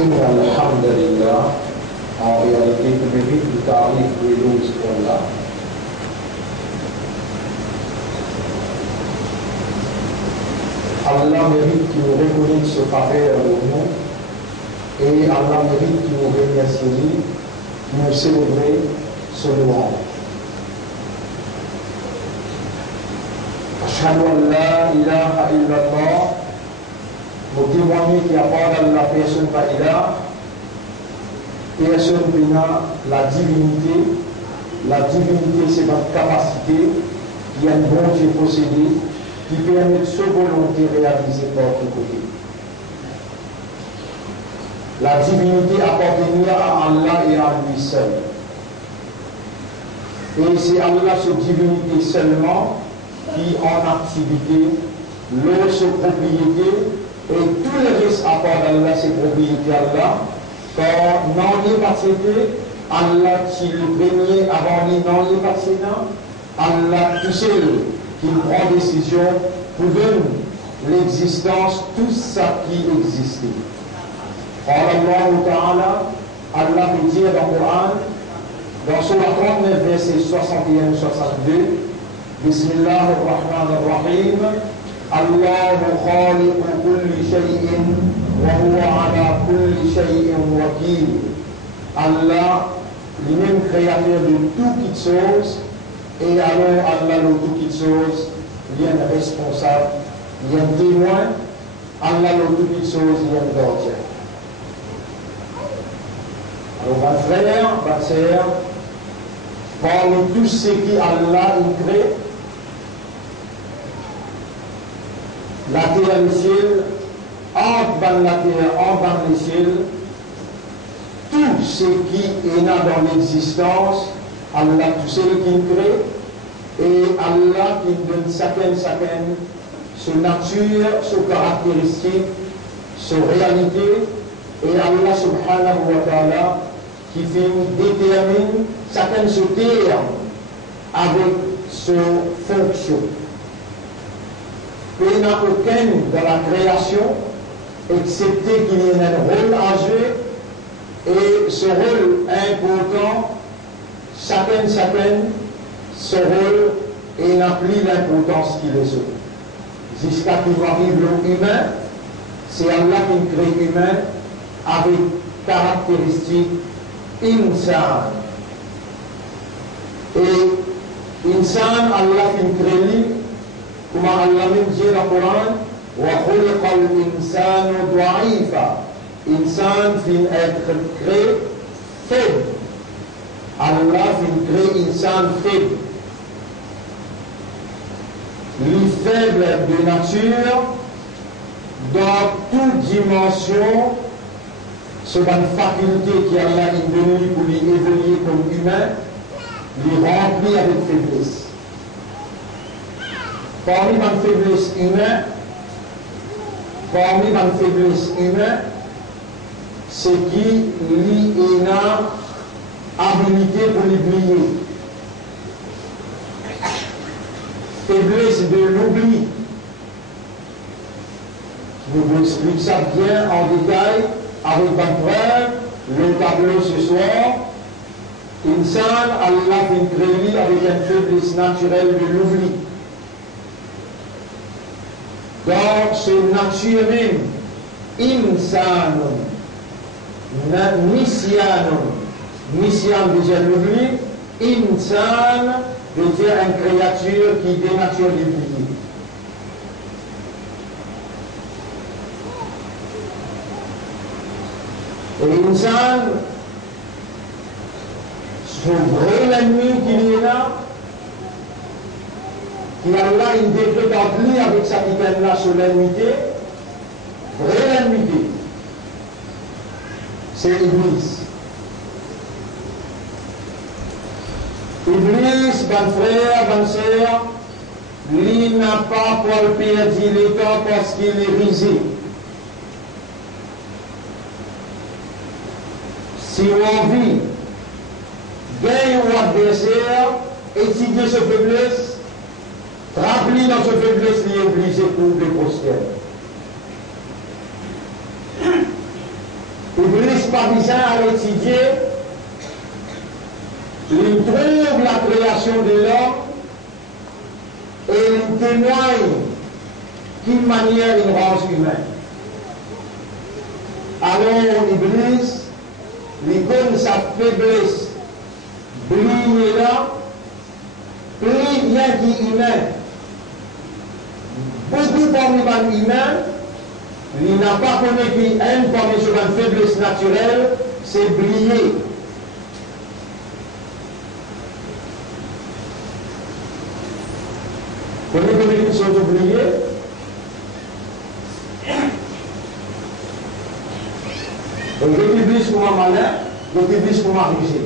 إن الحمد لله en réalité que mérite le tarif de l'eau pour Allah. Allah mérite qu'il nous reconnaisse ce faveur de nous et Allah mérite qu'il nous remercie, nous célébrer ce louange. Ashhadu an la ilaha illallah, nous témoignons qu'il n'y a pas d'Allah, personne pas ilah, personne n'a la divinité. La divinité, c'est notre capacité qui a une bon Dieu possédé, qui permet de sa volonté réalisée par tout côté. La divinité appartient à Allah et à lui seul. Et c'est Allah, cette divinité seulement, qui en activité, l'eau, ses propriétés, et tout le reste à part d'Allah, ses propriétés Allah, car non n'est pas traité, Allah qui le premier avant lui, non n'est pas traité, Allah tout seul qui prend décision pour donner l'existence, tout ça qui existait. Allah peut dire dans le Coran, dans Surah 39, verset 61 62, Bismillah ar-Rahman ar-Rahim, Allahu khaliqu kulli shay'in wa huwa ala kulli shay'in wakil. Allah, lui-même créateur de toutes choses, et alors Allah, de toutes choses, il y a un responsable, il y a un témoin, Allah, de toutes choses, il y a un gardien. Alors, ma frère, ma sœur, parmi tout ce qui Allah crée, la terre et le ciel, en bas la terre, en bas le ciel, tout ce qui est là dans l'existence, Allah tout seul qui crée, et Allah qui donne chacun sa nature, sa caractéristique, sa réalité, et Allah subhanahu wa ta'ala qui détermine chacun ce terme avec sa fonction. Il n'y a aucun dans la création, excepté qu'il y ait un rôle à jouer, et ce rôle important, chacun, ce rôle, et n'a plus l'importance qu'il les a. Jusqu'à qu'il arrive l'homme humain, c'est Allah qui crée l'humain avec caractéristiques insan. Et insan, Allah qui crée lui, comme Allah même dit dans le Coran, وَخُلِقَ الْإِنسَانُ ضَعِيفًا. Insan fin être créé faible. Allah fin créé insan faible. Lui faible de nature, dans toute dimension, c'est une faculté qui Allah est donnée pour lui évoluer comme humain, lui remplit avec faiblesse. Parmi ma faiblesse humaine, c'est qui lui est une habilité pour l'oublier. Faiblesse de l'oubli. Je vous explique ça bien en détail avec votre frère, le tableau ce soir. Insan, Allah fait créer avec une faiblesse naturelle de l'oubli. Dans ce nature même, insanun, nisyan déjà l'oubli, insan veut dire une créature qui dénature l'oubli. Et l'insan, son vrai ennemi qu'il est là, qui Allah il décrète en lui avec sa là solennité, vraie ennemi, c'est Iblis. Iblis, bon frère, bonne sœur, lui n'a pas pour perdre le temps parce qu'il est risé. Si on vit, gagne ou adversaire, étudier sa faiblesse, remplir dans sa faiblesse, il est obligé pour les postères. pas besoin à étudier, il trouve la création de l'homme et il témoigne d'une manière il rend humain. Alors l'Église, il connaît sa faiblesse, brille là, plus bien qu'humain. Beaucoup parmi les humains, il n'a pas connu qu'il aime comme une faiblesse naturelle, c'est briller. Vous connaissez une chose oubliée? Donc, je t'utilise pour un malin, je t'utilise pour m'arriver.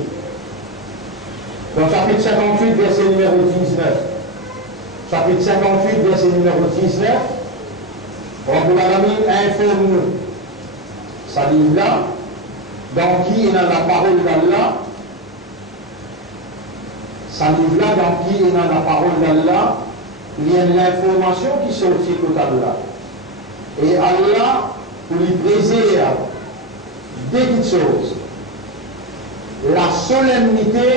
Dans chapitre 58, verset numéro 19. Chapitre 58, verset numéro 19. Rabbul Alamin informe-nous. Ça dit là, dans qui il a la parole d'Allah. Ça dit là, dans qui il a la parole d'Allah. Il y a l'information qui sortit tout Allah. Et Allah lui préserve deux petites choses. La solennité,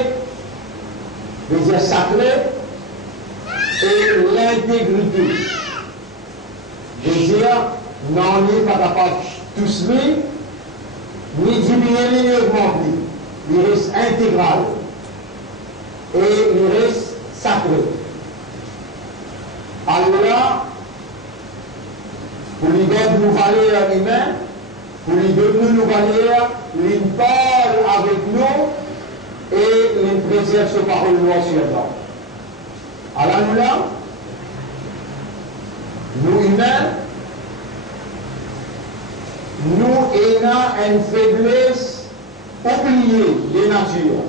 des dire sacrés, et l'intégrité. Je veux dire, non, il n'est pas capable de tous ni diminuer, ni augmenter. Il reste intégral. Et il reste sacré. Allah, pour lui donner nos valeurs humaines, pour lui donner nos valeurs, il parle avec nous et il préserve ses paroles noires sur nous. Alors nous là, nous humains, nous ayons une faiblesse oubliée de nature.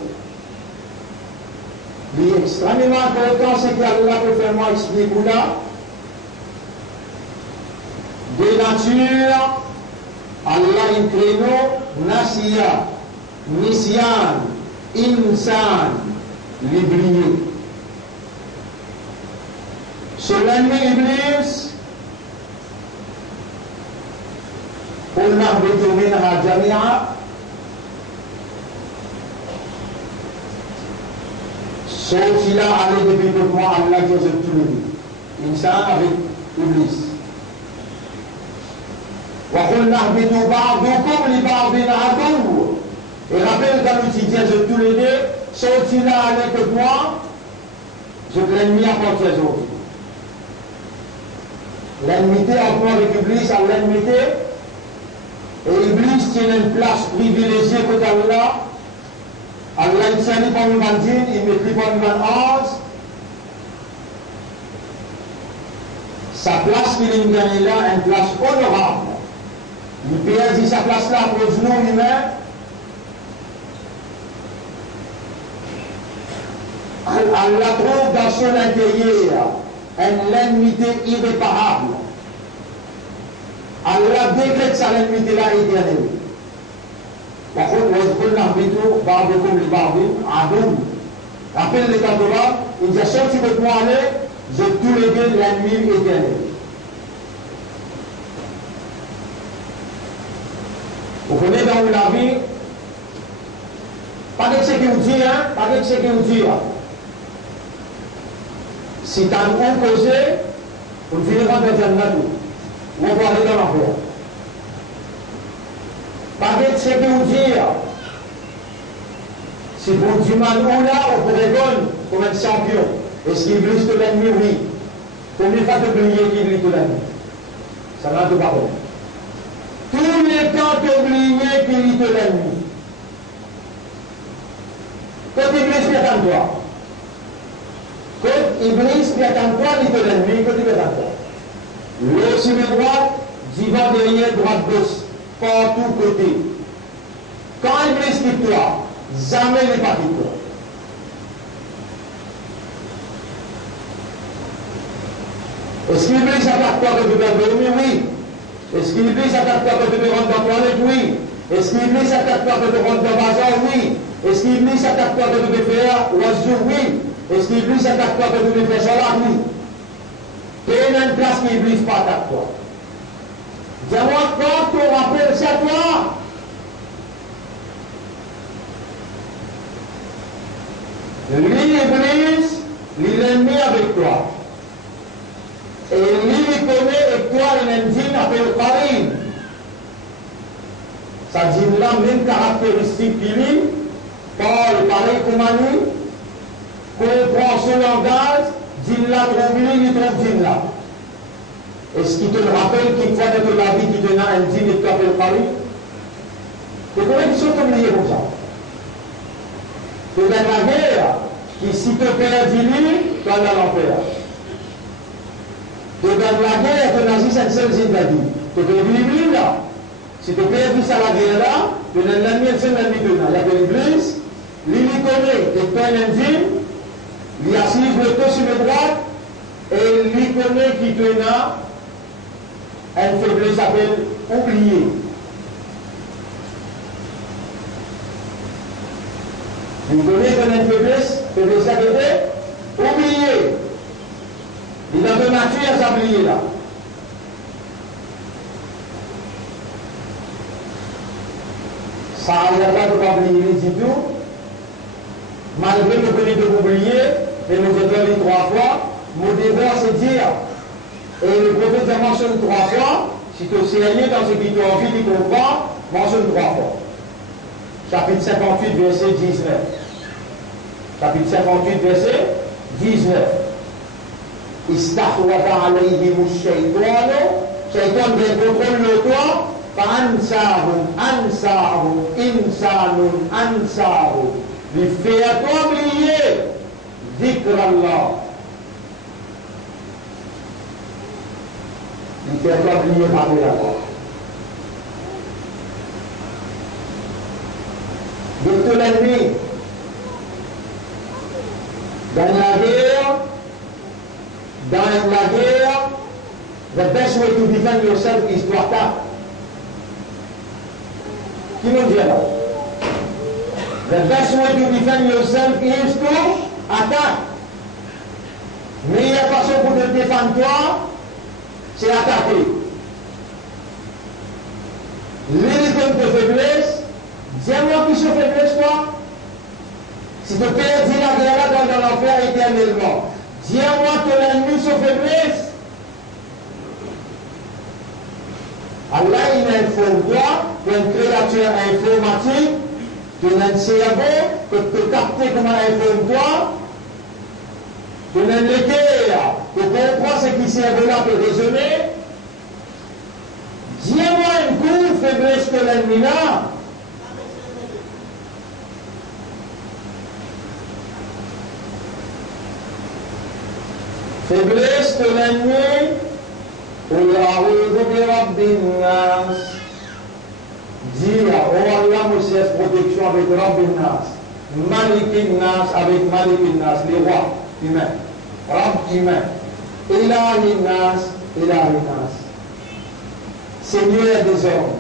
Il est extrêmement important ce qu'Allah peut faire moi expliquer là. De nature, Allah il crée nous, Nasiya, Nisyan, Insan, l'Iblis. Sur l'ennemi Iblis, on a besoin de Jamia. Sauf qu'il a allé depuis le mois, Allah qui a tout le monde. Insan avec Iblis. وَقُلْنَا اهْبِطُوا بَعْضُكُمْ لِبَعْضٍ عَدُوٌّ. Et rappelle quand nous disons je tous les deux, sauf qu'il a allé avec moi, je l'ennemi à porter les autres. L'ennemi entre moi avec Iblis, à l'ennemi. Et Iblis tient une place privilégiée côté Allah. Allah il tient pas une bandine, il ne met pas une bande. Sa place qu'il a gagnée là, une place honorable. Il perd sa place là pour nous humains. Allah trouve dans son intérieur une ennemité irréparable. Allah décrète sa ennemité là éternelle. Rappelle les cantorats, il dit sorti de moi aller, je tous les deux l'ennemi éternel. Vous connaissez dans la vie, pas de ce que vous dites, hein, pas de ce que vous dites. Si tu as un causé, vous ne finirez pas de faire un tout. On va aller dans l'enfer. Pas de ce que vous dites. Si vous dites mal ou là, on pourrait gagner comme un champion. Est-ce qu'il glisse de l'ennemi? Oui. Combien de fois de briller qu'il glisse de l'ennemi? Ça n'a pas bon. Tous les temps d'oublier qu'il est de l'ennemi. Quand Iblis vient en toi, quand Iblis vient en toi, il est de l'ennemi, quand il vient en toi. Le sur le droit, divan derrière, droite gauche, partout côté. Quand Iblis quitte toi, jamais il n'est pas quitte toi. Est-ce qu'Iblis attaque toi quand tu vas dormir? Oui. Est-ce qu'Iblis attaque toi quand tu rentres dans la toilette? Oui. Est-ce qu'Iblis attaque toi quand tu rentres dans le bazar? Oui. Est-ce qu'Iblis attaque toi quand tu veux faire l'oiseau? Oui. Est-ce qu'Iblis attaque toi quand tu veux faire ça? Oui. Et il y a une place qu'Iblis pas attaque toi. Dis-moi quand on rappelle ça toi, Lui, l'Église, il est ennemi avec toi. Et lui, il connaît et toi, il est dit, appelle Karim. Ça dit là, même caractéristique qu'il est, Paul, pareil comme lui, comprend son langage, dit là, trouve lui, il trouve dit là. Est-ce qu'il te rappelle qu'il faut être la vie qui te donne un digne et tu appelles Karim? Tu connais qu'ils sont comme liés comme ça. Tu es dans la guerre, qui si te perds lui, tu es dans l'enfer. Tu es dans la guerre, tu n'as juste un seul zine d'adi. Tu es l'Église là. Si tu perds ça la guerre là, tu es dans l'ennemi, c'est l'ennemi de là. Il y a que l'Église, lui connaît, et tu es un indien, il assise le dos sur le droit, et lui connaît qui te n'a une faiblesse s'appelle oublier. Vous connaissez qu'on a une faiblesse à côté, oublier. Il a de nature à s'oublier là. Ça n'a pas de oublier du tout. Malgré que nous connaissons oublier, et nous avons dit 3 fois, mon devoir c'est dire, et le prophète a mentionné 3 fois, si tu es sérieux dans ce qui t'a envie de comprendre, mentionne 3 fois. Chapitre 58, verset 19. Chapitre 58, verset 19. Istahwada alayhim ash-shaytanu, shaytan vient contrôler le toi, fa'ansahum, insanun, ansahu. Il fait à toi oublier, dhikr Allah. Il fait à toi oublier parler à toi. De l'ennemi, dans la guerre, the best way to defend yourself is to attack. Qui nous dit là? The best way to defend yourself is to attack. Meilleure façon pour te défendre toi, c'est attaquer. L'élite de faiblesse, dis-moi qui se faiblesse toi. Si tu perdis la guerre dans l'enfer éternellement, dis-moi que l'ennemi se faiblesse. Allah, il informe toi, tu es une créature informatique, tu as un cerveau, que tu captes comment informe toi, tu as une guerre, tu comprends ce qui sert là pour raisonner. Dis-moi une courte faiblesse que l'ennemi a. Faiblesse de l'ennemi, قل أعوذ برب الناس. Dis, oh Allah, me cesse protection avec Rabb al-Nas, Malik al-Nas avec Malik al-Nas, les rois humains, Rabb humain, Ilah al-Nas, Ilah al-Nas, Seigneur des hommes,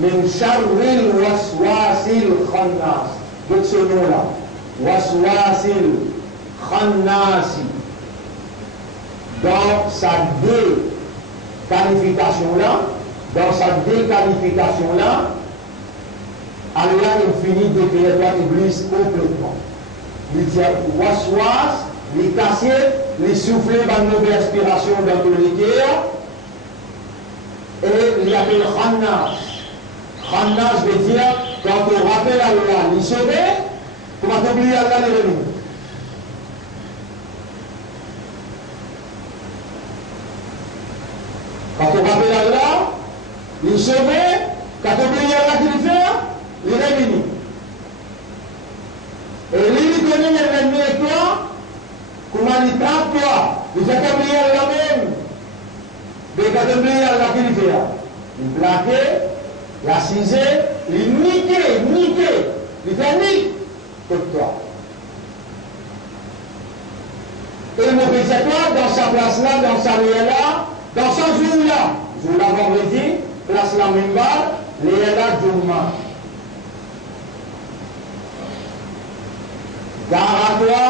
min sharril waswasil khannas. De ce nom-là, waswasil khannasi. Dans sa déqualification-là, Allah il finit de faire l'Église complètement. Il dit waswas, les casser, les souffler dans nos inspirations dans tous les guerres, et il appelle Khannas. Khannas veut dire, quand on rappelle Allah, il sauver, comment t'oublier Allah l'ennemi. Quand on rappelle Allah, il sauve, quand on oublie Allah qu'il fait, il est béni. Et lui, il connaît l'ennemi et toi, comment il trappe toi, il fait oublier Allah même. Mais quand on oublie Allah qu'il fait, il plaque, il assise, il nique, il fait nique pour toi. Et le mauvais toi, dans sa place là, dans sa vie là, dans ce jour-là, jour la vendredi, place la mimbar, l'éla Jumma. Gare à toi,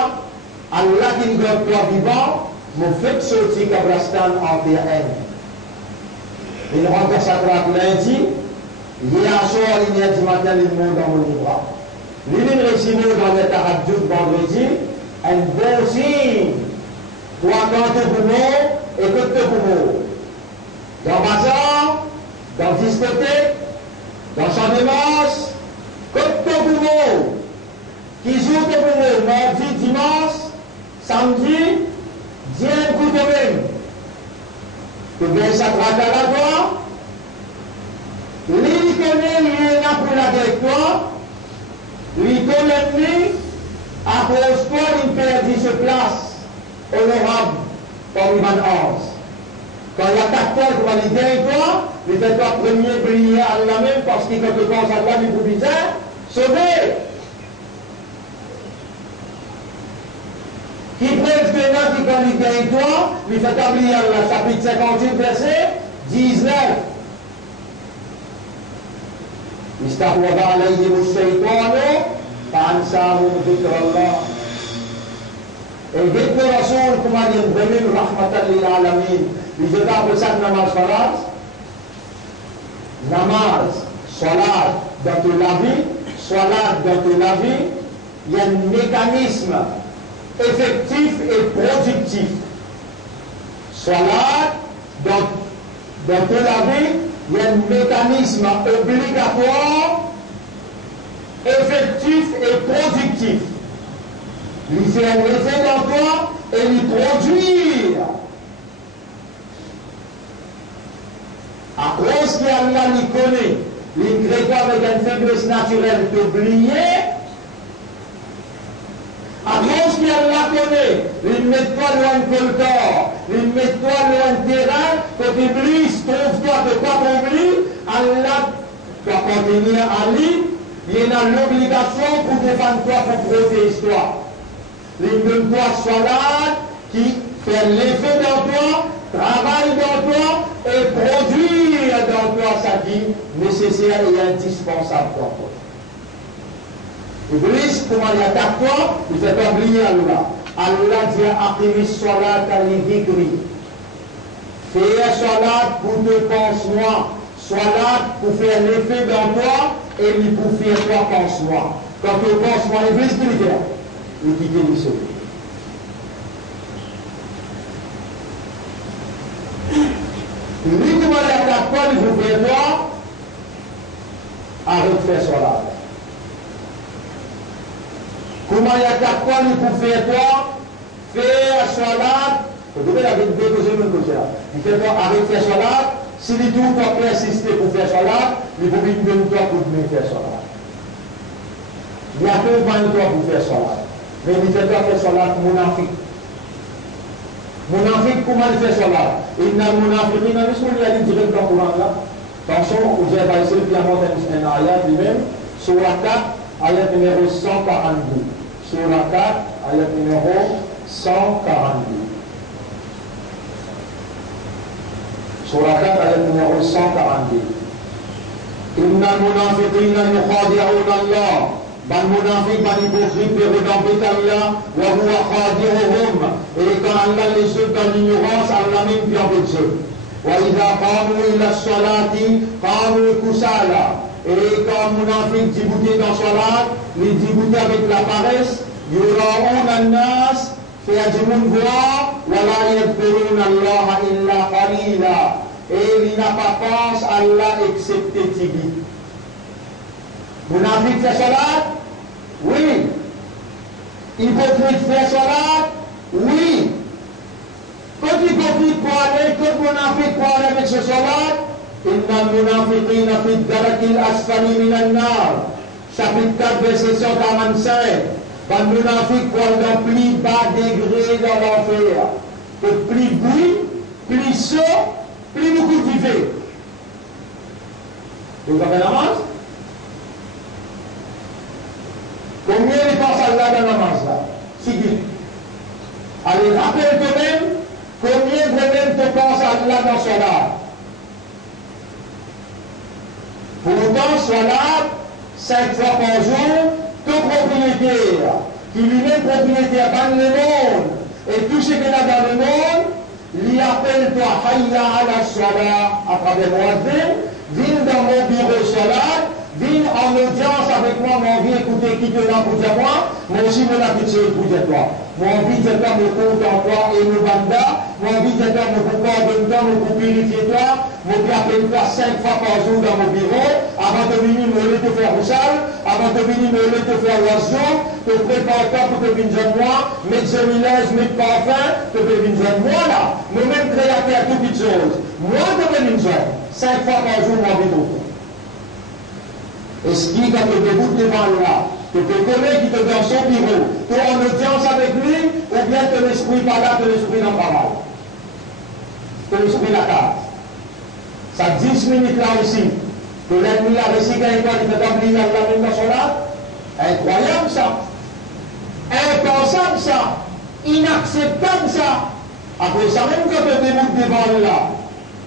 Allah qui nous donne toi vivant, me fait sortir Kabrastan en terrain. Il rentre à sa droite lundi, hier soir, il y a du matin, il monte dans mon bras. L'île récimo dans le Tahajjud vendredi, un bon signe. Toi, quand tu poumons, écoute tes poumons. Dans bazar, dans discothèque, dans champ de masse, écoute tes poumons. Qui joue tes poumons, mardi, dimanche, samedi, Dieu écoute même. Tu viens ça traque à la voix. Lui connaît, lui est là pour la directoire. Lui connaît, à cause de quoi il perdit ce place honorable comme Ivan Hans. Quand il y a 4 ans, il va lui dire toi, il fait toi premier briller à la même parce qu'il fait que quand ça doit lui pour bizarre, sauver. Qui preuve que là, qui quand il gagne toi, il fait briller à la chapitre 58, verset 19. استحوذ عليهم الشيطان فأنساهم ذكر الله. الجد رسول كما ينضمن رحمة للعالمين. لذا appelle ça namaz salat. Namaz, salat dans toute la vie, salat dans toute la vie, il y a un mécanisme effectif et productif. Salat dans toute la vie, il y a un mécanisme obligatoire, effectif et productif. Il fait un effet dans toi et il produire. À cause qu'Allah lui connaît, l'ingrédient avec une faiblesse naturelle d'oublier, à cause qu'Allah connaît, il met toi loin de coltor, il met toi loin de terrain, que Iblis trouve-toi de quoi t'oublier, Allah doit continuer à lui, il a l'obligation pour défendre toi, pour protéger toi. Il donne toi salat qui fait l'effet dans toi, travaille dans toi et produire dans toi sa vie nécessaire et indispensable pour toi. Iblis, comment il attaque toi, il fait oublier Allah. Allah dit à Aqimi salat al-dhikri. Fais salat pour te pense-moi. Salat pour faire l'effet dans toi et pour faire toi pense-moi. Quand tu pense-moi, Iblis, tu le fais. Il dit qu'il est sauvé. Lui, comment il attaque toi, il vous fait toi, arrête de faire salat. Comment il y a 4 fois il faut faire toi, faire salat, vous devez la vie de deux même côté là. Il fait toi arrêter faire salat, si il tout toi persister pour faire salat, il faut venir de toi pour venir faire salat. Il y a peu de toi pour faire salat. Mais il fait toi faire salat monafik. Monafik, comment il fait salat? Il n'a monafik, il n'a pas dit direct dans le Coran là. Attention, vous avez essayé de monter un ayat lui-même, sur la 4, ayat numéro 142. Surah 4, ayat numéro 142. Surah 4, ayat numéro 142. Inna al-munafiqina yukhadi'una Allah. Ban munafiq, ban hypocrite, redemptent Allah, wa huwa khadi'uhum. Et quand Allah les jette dans l'ignorance, Allah même vient avec eux. Wa idha qamu ila salati, qamu kusala. Et quand munafiq dit bouter dans salat, il dit bouter avec la paresse, yura'un an-nas, fait du monde voir, wa la yadhkuruna Allah illa qalila. Et il n'a pas pensé à Allah excepté Tibi. Munafiq fait salat? Oui. Hypocrite fait salat? Oui. Quand hypocrite pour aller, quand munafiq pour aller avec ce salat, Inna al-munafiqina fi ad-daraki al-asfali min an-nar. Chapitre 4, verset 145. Les munafiq pour aller dans plus bas degré dans l'enfer. Que plus bruit, plus saut, plus beaucoup de fait. Vous avez la namaz? Combien ils pensent à Allah dans la namaz là? Sigui. Allez, rappelle toi-même, combien de te pensent à Allah dans salat? Pourtant, salat, 5 fois par jour, tout propriétaire, qui lui-même propriétaire dans le monde, et tout ce qu'il a dans le monde, lui appelle toi Hayya ala salat à travers Muazzin, viens dans mon bureau salat, viens en audience avec moi, mon envie écouter qui te l'a pour dire moi, moi aussi mon habitude pour dire toi. Mon envie de faire me compte en toi et me banda, mon envie de faire me concorde en toi, me purifier toi, mon bien faire 5 fois par jour dans mon bureau, avant de venir me lever te faire roussal, avant de venir me lever te faire l'oiseau, te préparer toi pour te venir jeune moi, mettre zémilaise, mettre parfum, te venir jeune moi là, nous-mêmes créateurs toutes petites choses. Moi de venir jeune, 5 fois par jour mon bureau. Est-ce qu'il quand tu debout devant là, tu te connais qui te dans son bureau, tu es en audience avec lui, ou bien tu l'esprit pas là, tu l'esprit dans le travail. Tu l'esprit la carte. Ça 10 minutes là aussi. Que l'ennemi a réussi quand il fait oublier la même personne là. Incroyable ça. Impensable ça. Inacceptable ça. Après ça, même quand tu te debout devant là,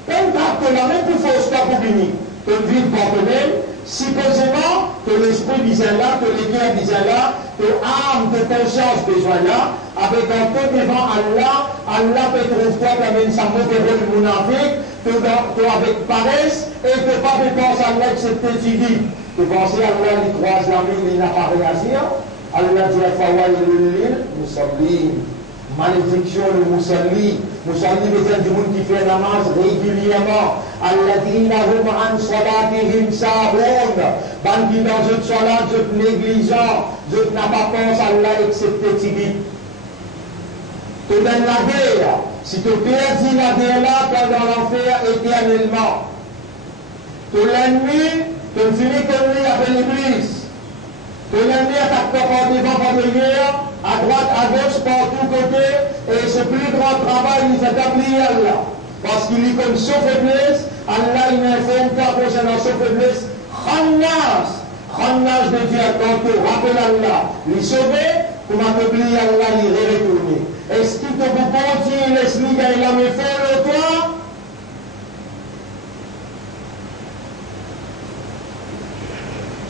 quand tu as la même pour force pour venir, tu vis pour toi-même. Supposément que l'esprit disait là, que les cœurs disaient là, que l'âme de conscience besoin là, avec un peu devant Allah, Allah peut trouver toi comme sa mauvais rôle monafique, que avec paresse, et que pas de penser à Allah excepté divine. Que penser à Allah, il croise la main, il n'a pas réagi. Allah dit à Fawaïl, nous sommes libres. Malédiction le Moussalli. Moussalli veut dire du monde qui fait namaz régulièrement. Alladina hum an salatihim sahun. Ban qui dans une salat, je négligent, je n'ai pas pensé à Allah excepté Tibi. Tu donnes la guerre. Si tu perdis la guerre là, tu es dans l'enfer éternellement. Tu l'ennemi, tu finis comme lui avec l'Église. Tu l'ennemi attaque pas devant, pas derrière. À droite, à gauche, par tous côtés, et ce plus grand travail, il s'établit Allah. Parce qu'il y comme sa faiblesse, Allah, il informe qu'à concernant sa faiblesse, Khannas de Dieu, quand tu rappelles Allah, lui sauver, pour m'accomplir Allah, il est retourné. Est-ce qu'il te vous continue, laisse-lui, il a mis fait le toi?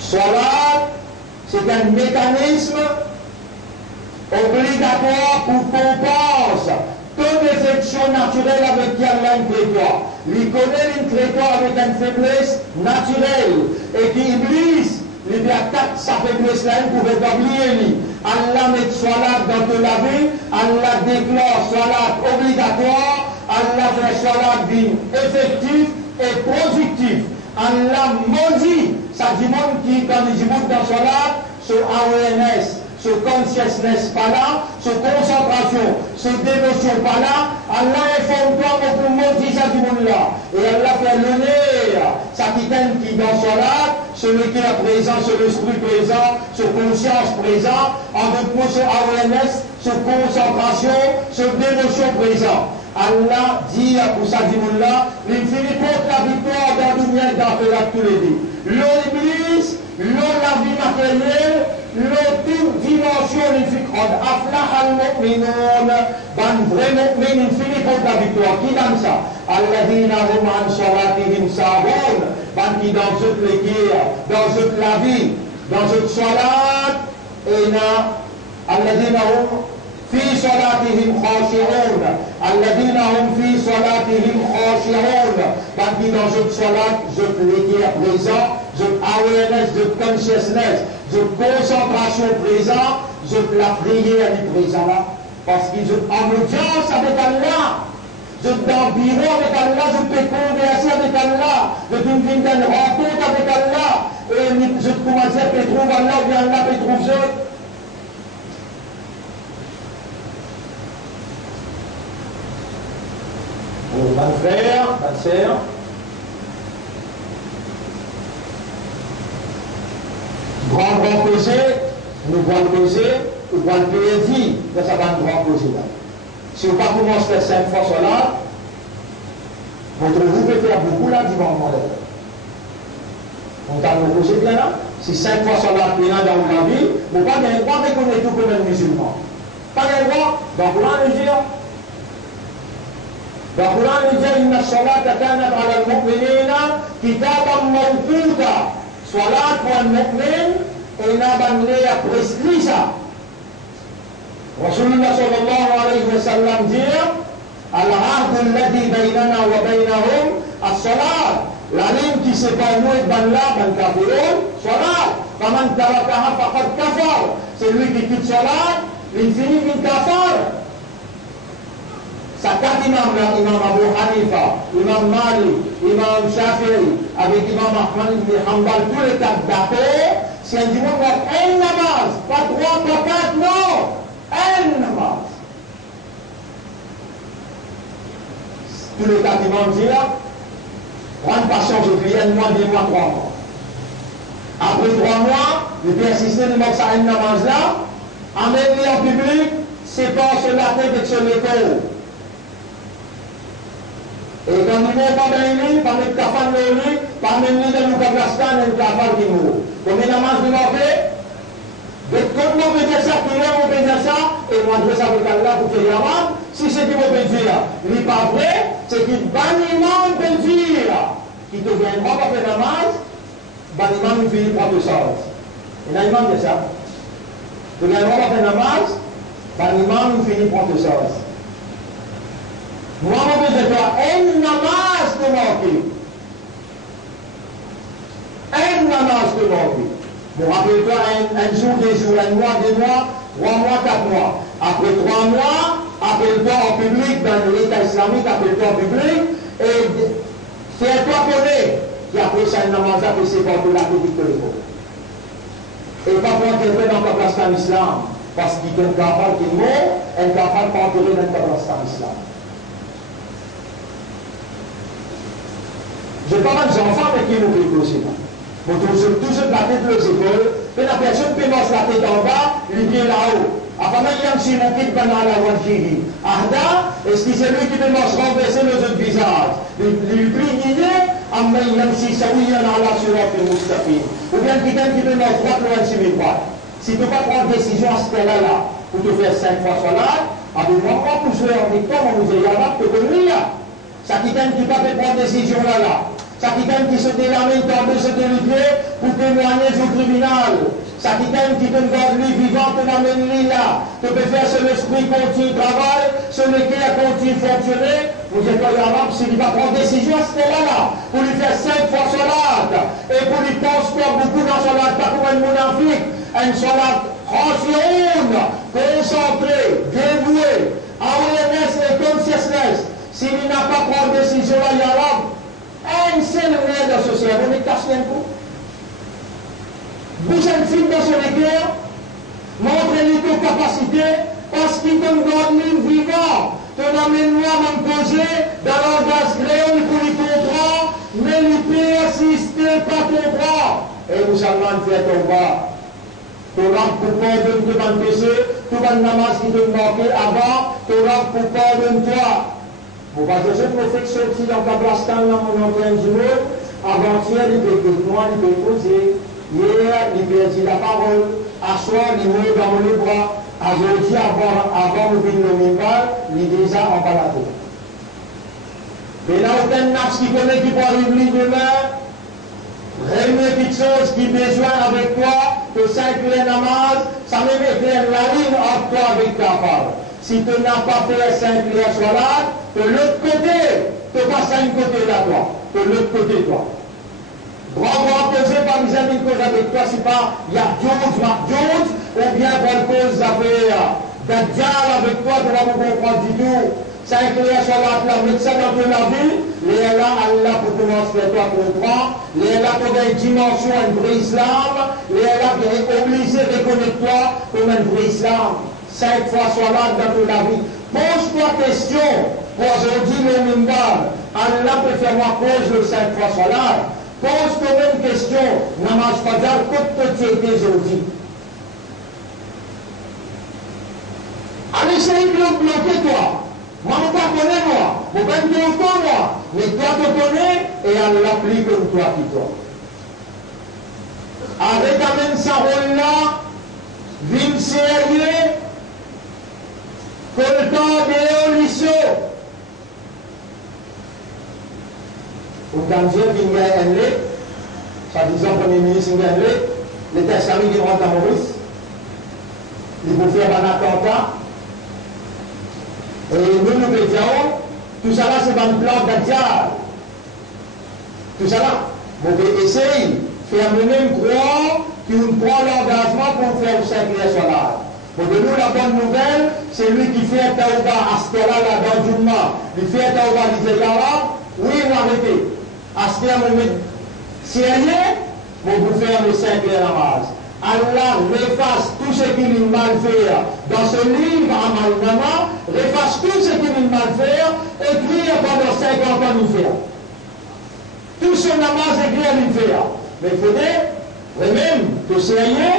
Salat, c'est un mécanisme obligatoire pour qu'on pense toute défection naturelle avec qui Allah crée toi. Il connaît une crée toi avec une faiblesse naturelle et qui Iblis, il attaque sa faiblesse là pour rétablir lui. Allah met salat dans toute la vie, Allah déclare salat obligatoire, Allah fait salat effectif et productif. Allah maudit, ça dit monde qui quand il dit dans salat, ce awareness. Ce consciousness pas là, ce concentration, ce dévotion pas là, Allah informe toi pour maudire ça du monde là. Et Allah fait l'honneur, ça qui t'aime qui dans son âme, celui qui est présent, ce l'esprit présent, ce conscience présent, en d'autres mots, ce awareness, ce concentration, ce dévotion présent. Allah dit pour ça du monde là, il finit pour la victoire dans le monde dans tous les vies. L'Église, la vie matérielle, l'autre dimension, il fait aflah al-mu'minun, ban vrai mu'min, il finit pour la victoire. Qui donne ça? Alladina hum an salatihim sahun, ban qui dans toute les guerres, dans toute la vie, dans toute salat, et na, alladina hum في صلاتهم خاشعون الذين هم في صلاتهم خاشعون quand ils dans une salat je l'équerre présent je awareness je consciousness je concentration présent je la prière du présent là parce qu'ils sont en audience avec Allah je suis dans le bureau avec Allah je peux converser avec Allah je peux une rencontre avec Allah et je commence à trouver Allah ou bien Allah peut trouver je Bonne frère, bonne sœur. Grand projet, nous allons poser, nous allons payer dans sa grand projet là. Si on ne commence à faire 5 fois cela, votre vous pouvez faire beaucoup là du moment là. On t'a proposé bien là. Si 5 fois cela, il y en a dans la vie, vous pas gagner droit de connaître tout comme un musulman. Pas gagner droit, donc vous allez dire. فالقرآن يقول إن الصلاة كانت على المؤمنين كتابا موقوتا صلاة والمؤمن إنما ليا بريسكريسا رسول الله صلى الله عليه وسلم dit العهد الذي بيننا وبينهم الصلاة La ligne qui sépare nous et ban là, ban kafirun, salat. Faman tarakaha faqad kafar. C'est lui qui quitte salat, il finit bin kafar. Ça quatre imams là, imam Abu Hanifa, imam Malik, imam Shafi'i, avec imam Ahmad ibn Hanbal, tous les quatre d'accord, si un dimanche va un namaz, pas trois, pas quatre, non, un namaz. Tous les quatre imams disent là, prendre patience, je prie un mois, 2 mois, 3 mois. Après 3 mois, il peut insister de mettre ça un namaz là, amener en public, c'est pas sur la tête et sur l'épaule. Et quand il n'est pas dans le lit, pas mettre kafan dans le lit, pas même lit dans le Kablastan et le kafan qui mourut. Comme il namaz de l'enfer, comme on peut dire ça, qui est, on peut dire ça, et moi je sais avec Allah pour qu'il y ait si c'est qui vous peut dire, il n'est pas vrai, c'est qu'il baniment peut dire, qui te viendra pas faire namaz, baniment il finit par le sens. Et là il manque de ça. Tu viendras pas faire namaz, baniment il finit par le sens. Moi, je veux dire, un namaz de manquer. Un namaz de manquer. Bon, rappelle-toi, un jour, 2 jours, 1 mois, 2 mois, 3 mois, 4 mois. Après 3 mois, appelle-toi en public, dans l'État islamique, appelle-toi en public, et fais-toi connaître. Et après ça, un namaz a fait ses portes de la politique de l'époque. Et pas pour entrer dans le Kablastan islam, parce qu'il y a un kafar qui est mort, un kafar pas enterré dans le Kablastan islam. J'ai pas mal d'enfants mais qui nous payent aussi. Bon, tout ce la tête de l'école, et la personne peut lancer la tête en bas, les pieds là-haut. Après, il y a un petit mot qui pendant la loi de Jésus. Ahda, est-ce que c'est lui qui peut lancer renverser nos autres visages? Les prix guidés, amma il y a un petit saouïen à la sur la Moustaphi. Ou bien quelqu'un qui peut lancer droite loin de 6 000 watts. Si tu ne peux pas prendre décision à ce là pour te faire 5 fois salat, avec moi, on peut jouer en temps, on vous dit, il y a pas de conneries. Ça qui t'aime qui ne peut pas prendre décision là. Ça qui t'aime qui se délamine dans de se délivrer pour témoigner au tribunal. Ça qui t'aime qui te garde lui vivant, te l'amène lui là. Tu peux faire ce l'esprit continue travail, ce l'équerre continue fonctionner. Vous êtes pas grave s'il va prendre décision à ce là pour lui faire 5 fois salade et pour lui transporter beaucoup dans salade, pas comme un monafique, une salade rancione, concentrée, dévouée, awareness et consciousness. S'il n'a pas pris décision là, il y a là. Un seul lien dans ce cerveau, mais casse un coup. Bouge un film dans son éclair, montre-lui tes capacités, parce qu'il te donne une vivant. Te l'amène moi à me poser dans l'angage créole pour lui comprendre, mais lui persister, pas comprendre. Et vous allez faire ton bas. Tu auras pour pardonner de ton péché, tout le namaz qui te manquait avant, tu auras pour pardonner toi. Bon, parce que je me fais sortir dans le Kablastan, dans mon entraîne du monde, avant-hier, il peut écouter moi, il peut poser. Hier, il peut dire la parole. À soir, il met dans le bras. Aujourd'hui, avant de venir le Mimbal, il est déjà en balado. Mais là, aucun nafs qui connaît qui peut arriver demain, réunir quelque chose qui besoin avec toi, que ça éclaire namaz, ça même éclaire la ligne entre toi avec ta part. Si tu n'as pas fait 5 prières soit là, de l'autre côté, tu passes à un côté là, toi. De l'autre côté, toi. Droit posé par les amis cause avec toi, c'est pas, il y a Jones, Marc Jones, ou bien pour cause d'affaire, Dajjal avec toi, tu vas vous comprendre du tout. 5 prières soit là, mettre ça dans ton vie, les là, Allah pour commencer à toi comprendre, les là pour une dimension, un vrai islam, les là qui est obligé de reconnaître toi comme un vrai islam. 5 fois soit là dans ton vie. Pose-toi question. Pour aujourd'hui, le Mimbal, Allah peut faire moi pose le 5 fois soit là. Pose-toi même question. Namaz Fajr, côte tu étais aujourd'hui. Allez, essaye de bloquer toi. Moi, je ne connais moi. Je ne connais pas moi. Mais toi, tu connais et Allah plie comme toi qui toi. Avec même sa rôle-là, ville sérieux, que le temps de l'Olysso. Au Gambie, il y a un lait, ça disant Premier ministre, il y a un lait, l'État islamique rentre en Maurice, il faut faire un attentat, et nous, nous disons, tout ça là, c'est dans le plan d'Adjal. Tout ça là. Vous pouvez essayer, faire le même croire qui vous prend l'engagement pour faire le Saint-Clair sur l'âge. Pour nous, la bonne nouvelle, c'est lui qui fait un taouba à ce là dans le Jumma. Il fait un taouba, il fait là, oui, vous arrêtez. À ce moment, sérieux, vous faire le Saint-Clair namaz. Allah efface tout ce qu'il est mal fait dans ce livre, Amal Nama, efface tout ce qu'il est mal fait, écrit pendant 50 ans l'hiver. Tout ce namaz écrit à l'hiver. Mais il faut dire, même, que sérieux,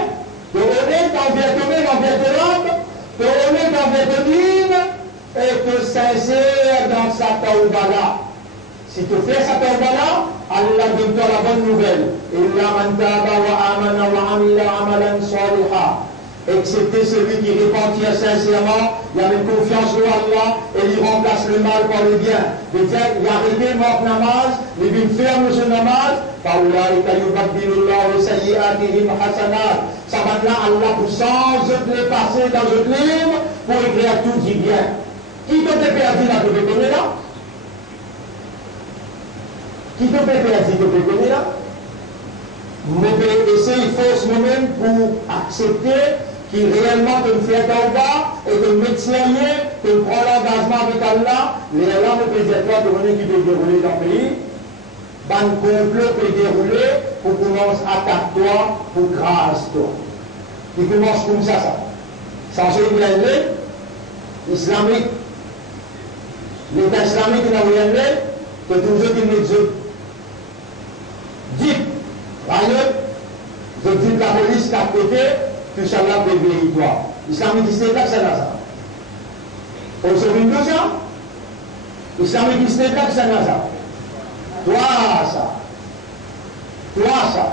que honnête envers toi-même, envers tes langues, que honnête envers tes dîmes, et que sincère dans sa taouba-là. Si tu fais sa taouba-là, Allah donne-toi la bonne nouvelle. Illa man taba wa amana wa amila amalan saliha. Excepté celui qui repentit sincèrement, il a une confiance en Allah et il remplace le mal par le bien. Il a arrêté mort namaz, il vient ferme ce namaz. Faulaika yubaddilullahu sayyi'atihim hasanat. Ça va là, Allah pour sans les passer dans le livre pour écrire tout dit bien. Qui te fait perdu là, tu peux connaître là? Qui te fait perdu, tu peux connaître là? Mais essayer force nous-mêmes pour accepter qui réellement te fait tauba et te mettre sérieux, te prend l'engagement avec Allah, les Allah ne peut dire toi de qui peut dérouler dans le pays, ban complot peut dérouler pour commencer à attaquer toi, pour grâce toi. Il commence comme ça. Ça c'est une loi islamique. L'État islamique n'a rien fait, que toujours qu'il nous dit, railleux, je dis la police qu'à côté, tout ça là peut veiller toi. Islamique State, c'est là ça. On se vit de ça? Islamique State, c'est là ça. Toi ça. Toi ça.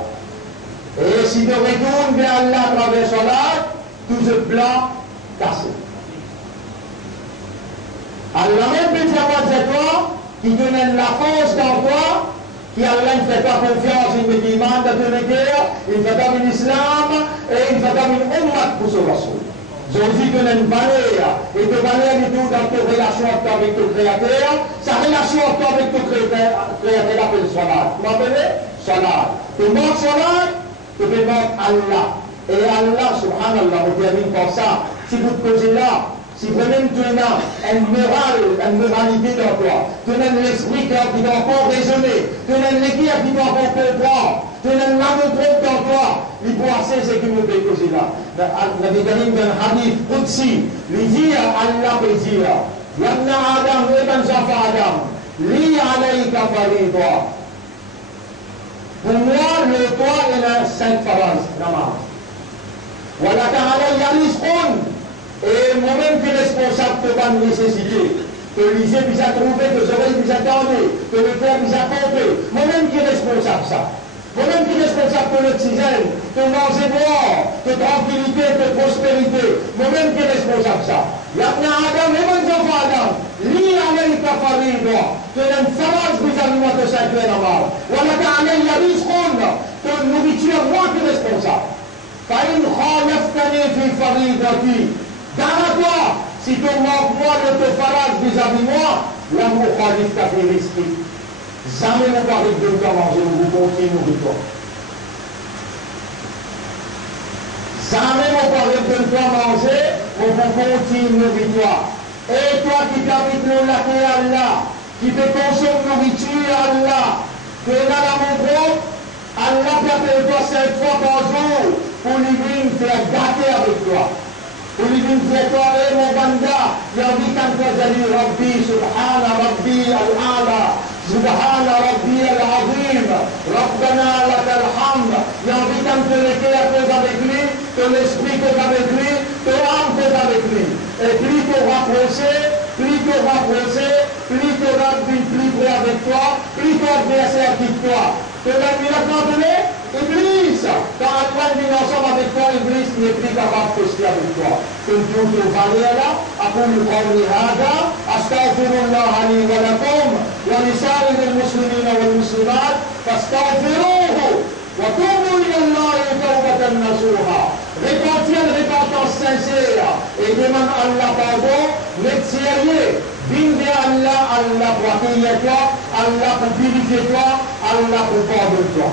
Et si tu retournes vers Allah à travers son âge, tout ce plan cassé. Allah même peut dire à toi, qui te donne la force dans toi, qui Allah ne fait pas confiance, il me demande de te guerre, il fait comme l'islam, et il fait comme une ummat pour ce rasoul. Jésus te donne une valeur, et te valeur du tout dans tes relations avec ton créateur, sa relation avec ton créateur appelle salat. Vous m'appelez? Salat. Tu manques salat, tu peux manquer Allah. Et Allah, subhanallah, on termine par ça. Si vous te posez là, si vous-même tu as une moralité dans toi, tu as l'esprit qui doit encore raisonner, tu as l'équipe qui doit encore comprendre, tu as l'amour dans toi, il faut assez ce qui me fait causer là. La véganine d'un hadith, Qudsi, lui dit Allah peut dire, Yabna Adam, Eban Zafa Adam, li alayka farida. Pour moi, le toit est la sainte phrase, namaz. Voilà ta'ala yarisqun. Et moi-même qui est responsable de ma nécessité, que les yeux puissent trouver, que les oreilles puissent attendre, que le cœur puisse attendre, moi-même qui est responsable de ça. Moi-même qui est responsable de l'oxygène, de manger boire, de tranquillité, de prospérité, moi-même qui est responsable de ça. Yabna Adam, et mon enfant Adam, li alayka farida, que l'un farage vous alimente au Saint-Clair normal. Voilà ta'ala yarisqun, que nourriture, moi qui est responsable. فإن خالفتني في فريضتي Garde-toi, si tu manques moi de te farage vis-à-vis moi, l'amour khalif t'a fait risquer. Jamais vous parlez de toi manger, vous continuez de toi. Jamais vous parlez de toi manger, vous continuez de toi. Et toi qui t'habites le lac et Allah, qui te consomme nourriture Allah, tu es là dans mon groupe, Allah t'appelle toi 5 fois par jour pour lui faire gâter avec toi. ولكن في طائر وبندا يرضيك أن تجلي ربي سبحان ربي الأعلى سبحان ربي العظيم ربنا لك الحمد يرضيك أن تلقي avec lui, que l'esprit est avec lui, que l'âme est avec lui. Et plus tu rapproches, plus tu rapproches, plus tu rapproches plus près avec toi, plus ton adversaire quitte toi. Que l'ennemi l'a cantonné, Iblis, quand Allah vit ensemble avec toi, Iblis n'est plus capable de poster avec toi. كنت فضيلة أقول قولي هذا أستغفر الله لي ولكم ولسائر المسلمين والمسلمات فاستغفروه وتوبوا إلى الله توبة نصوحا. Repentir une repentance sincère et demande Allah pardon, mais sérieux, Viens vers Allah, Allah pour accueillir toi, Allah pour purifier toi, Allah pour pardonner toi.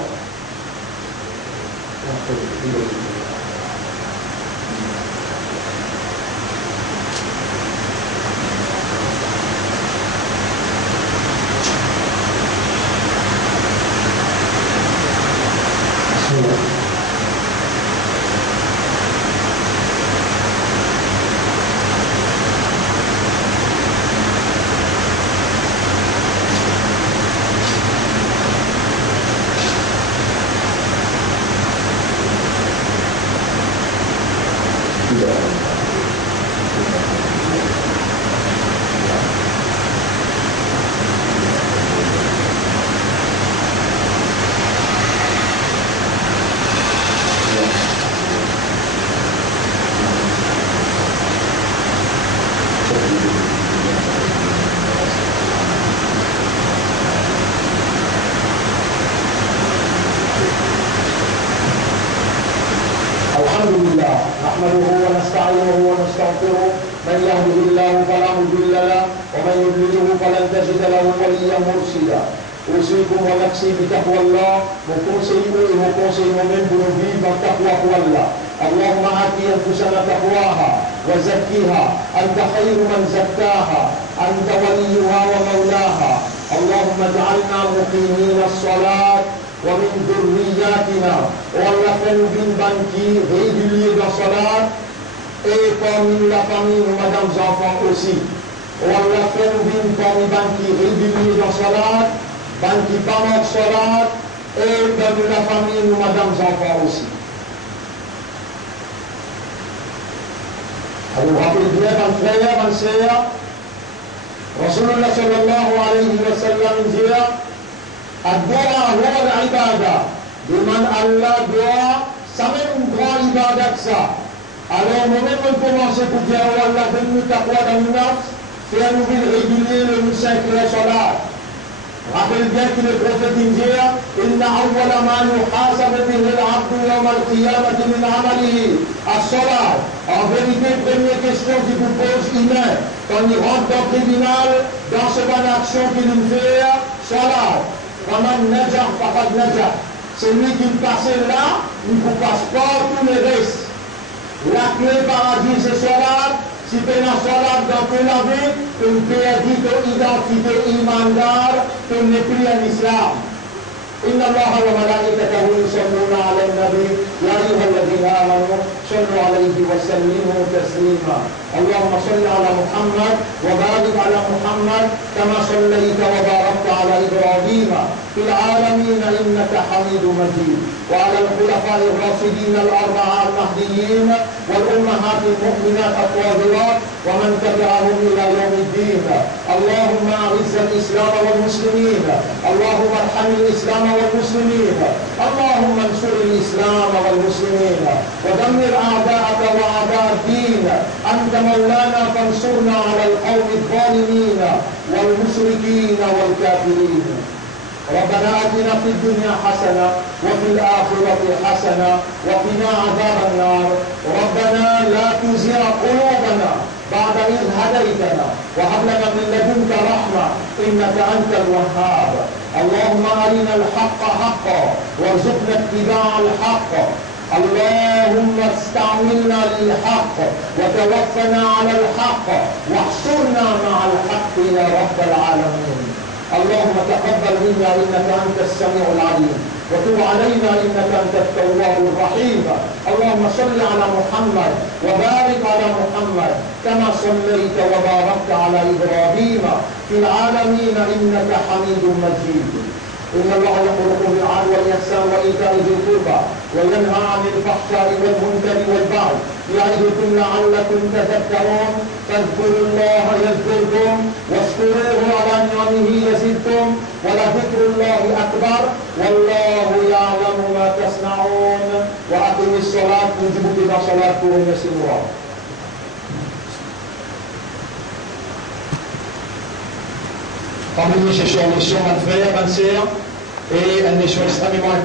نحمده ونستعينه ونستغفره من يهده الله فلا مضل له ومن يضلله فلن تجد له وليا مرشدا اوصيكم ونفسي بتقوى الله وكونسيكم من بنوبي بالتقوى الله اللهم آت أنفسنا تقواها وزكيها أنت خير من زكاها أنت وليها ومولاها اللهم اجعلنا مقيمين الصلاة ومن ذرياتنا والله fait-nous d'une banquille régulier dans salat et parmi la famille nous madame enfants aussi والله fait-nous d'une banquille régulier dans salat banquille pas mort salat et dans la famille nous madame enfants aussi. Alors rappelez bien mon frère, mon sœur, Rasulullah sallallahu alayhi wa sallam dit الدعاء هو العبادة بمن الله دعاء سمع grand ibadat ça. Alors moi-même on commence pour dire Allah donne-nous taqwa dans nos nafs, fais-nous vivre régulier le nous sacré salat. Rappelle bien que le prophète dit إن أول ما يحاسب به العبد يوم القيامة من عمله الصلاة. En vérité, première question qu'il vous pose humain quand il rentre dans le tribunal, dans ce bonne action qu'il nous fait, salat. ومن نجح فقد نجح. Celui qui passe là, il ne passe pas tous les restes. La clé paradis c'est salat. Si tu es dans salat dans la vie, tu ne perdis ton identité imandare, tu n'es plus en islam. إن الله وملائكته يصلون على النبي يا أيها الذين آمنوا صلوا عليه وسلموا تسليما اللهم صل على محمد وبارك على محمد كما صليت وباركت على إبراهيم في العالمين إنك حميد مجيد وعلى الخلفاء الراشدين الأربعة المهديين والأمهات المؤمنات الطاهرات ومن تبعهم إلى يوم الدين اللهم أعز الإسلام والمسلمين اللهم ارحم الإسلام والمسلمين اللهم انصر الإسلام والمسلمين ودمر أعداءك وأعداء الدين أنت مولانا فانصرنا على القوم الظالمين والمشركين والكافرين ربنا آتنا في الدنيا حسنة وفي الآخرة حسنة وقنا عذاب النار ربنا لا تزغ قلوبنا بعد إذ هديتنا وهب لنا من لدنك رحمة إنك أنت الوهاب اللهم أرنا الحق حقا وارزقنا اتباع الحق اللهم استعملنا للحق وتوفنا على الحق واحشرنا مع الحق يا رب العالمين اللهم تقبل منا إنك أنت السميع العليم وتب علينا إنك أنت التواب الرحيم اللهم صل على محمد وبارك على محمد كما صليت وباركت على إبراهيم في العالمين إنك حميد مجيد إن الله يأمركم بالعدل والإحسان وإيتاء ذي القربى وينهى عن الفحشاء والمنكر والبغي يعظكم لعلكم تذكرون فاذكروا الله يذكركم واشكروه على نعمه يزدكم ولذكر الله أكبر والله يعلم ما تصنعون وأقم الصلاة وجبوا إلى صلاتكم يسيرا. Parmi nous, cherchons une mission, mon frère, ma sœur, et une mission extrêmement